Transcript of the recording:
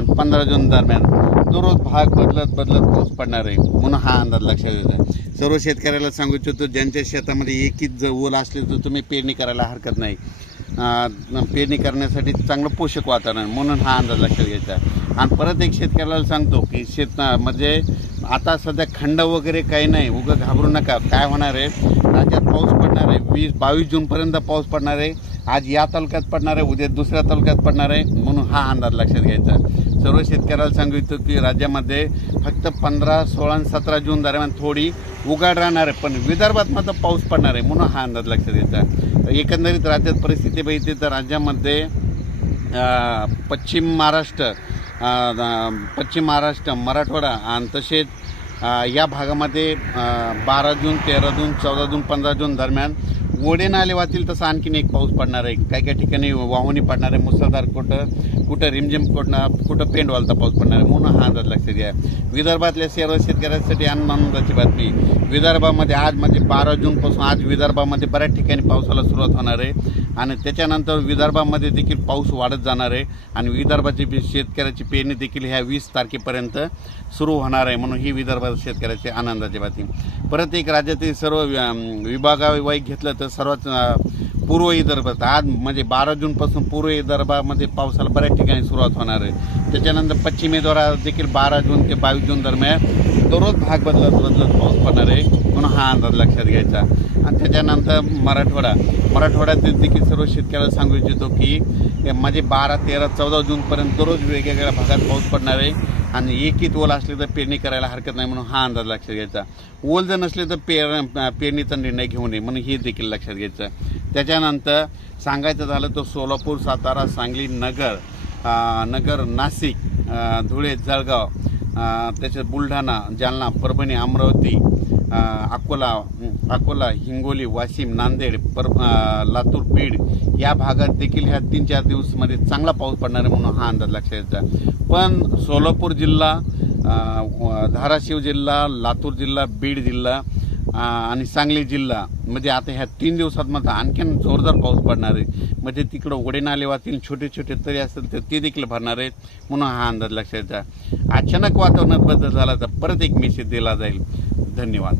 आणि 15 जून दरम्यान दररोज भाग बदलत पाऊस पडणार आहे म्हणून हा अंदाज लक्षात येतो आहे। सर्व शेतकऱ्याला सांगू इच्छितो, ज्यांच्या शेतामध्ये एकच जर ओल असले तर तुम्ही पेरणी करायला हरकत नाही। पेरणी करण्यासाठी चांगलं पोषक वातावरण म्हणून हा अंदाज लक्षात घ्यायचा। आणि परत एक शेतकऱ्याला सांगतो की म्हणजे आता सध्या खंड वगैरे काही नाही, उगं घाबरू नका। काय होणार आहे, राज्यात पाऊस पडणार आहे 20-22 जूनपर्यंत पाऊस पडणार आहे। आज या तालुक्यात पडणार आहे, उद्या दुसऱ्या तालुक्यात पडणार आहे म्हणून हा अंदाज लक्षात घ्यायचा। सर्व शेतकऱ्याला सांगू इच्छितो की राज्यामध्ये फक्त 15, 16 आणि 17 जून दरम्यान थोडी उघाड राहणार आहे, पण विदर्भात मात्र पाऊस पडणार आहे म्हणून हा अंदाज लक्षात घ्यायचा। एकंदरीत राज्यात परिस्थिती बघितली तर राज्यामध्ये पश्चिम महाराष्ट्र, मराठवाडा आणि तसेच या भागामध्ये 12 जून, 13 जून, 14 जून, 15 जून दरम्यान ओढे नाले वाहतील तसं आणखीन एक पाऊस पडणार आहे। काही ठिकाणी वाहुणी पडणार आहे, मुसळधार, कुठं रिमझिम, कुठं पेंडवालता पाऊस पडणार आहे म्हणून हा अंदाज लक्षात घ्या। विदर्भातल्या सर्व शेतकऱ्यांसाठी आनंदाची बातमी, विदर्भामध्ये आज म्हणजे 12 जूनपासून आज विदर्भामध्ये बऱ्याच ठिकाणी पावसाला सुरुवात होणार आहे आणि त्याच्यानंतर विदर्भामध्ये देखील पाऊस वाढत जाणार आहे आणि विदर्भाची शेतकऱ्याची पेरणी देखील ह्या 20 तारखेपर्यंत सुरू होणार आहे म्हणून ही विदर्भात शेतकऱ्याची आनंदाची बातमी। परत एक राज्यातील सर्व विभागावाईज घेतलं तर सर्वात पूर्व विदर्भात आज म्हणजे 12 जूनपासून पूर्व विदर्भामध्ये पावसाला बऱ्याच ठिकाणी सुरुवात होणार आहे। त्याच्यानंतर पश्चिमी द्वारा देखील 12 जून ते 22 जून दरम्यान दररोज भाग बदलत पाऊस पडणार आहे म्हणून हा अंदाज लक्षात घ्यायचा। आणि त्याच्यानंतर मराठवाड्यात देखील सर्व शेतकऱ्याला सांगू इच्छितो की म्हणजे 12, 13, 14 जूनपर्यंत दररोज वेगवेगळ्या भागात पाऊस पडणार आहे आणि एकच ओल असले तर पेरणी करायला हरकत नाही म्हणून हा अंदाज लक्षात घ्यायचा। ओल जर नसले तर पेरणीचा निर्णय घेऊ नये म्हणून हे देखील लक्षात घ्यायचं। त्याच्यानंतर सांगायचं झालं तर सोलापूर, सातारा, सांगली, नगर, नाशिक, धुळे, जळगाव, त्याच्यात बुलढाणा, जालना, परभणी, अमरावती, अकोला, हिंगोली, वाशिम, नांदेड, लातूर, बीड या भागात देखील ह्या 3-4 दिवसामध्ये चांगला पाऊस पडणार आहे म्हणून हा अंदाज लक्षात घ्यायचा। पण सोलापूर जिल्हा, धाराशिव जिल्हा, लातूर जिल्हा, बीड जिल्हा आणि सांगली जिल्हा म्हणजे आता ह्या 3 दिवसात मात्र आणखीन जोरदार पाऊस पडणार आहे। म्हणजे तिकडं ओढे नाले वाहतील, छोटे तरी असेल तर ते देखील भरणार आहेत म्हणून हा अंदाज लक्षात घ्यायचा। अचानक वातावरणात बदल झाला तर परत एक मेसेज दिला जाईल। धन्यवाद।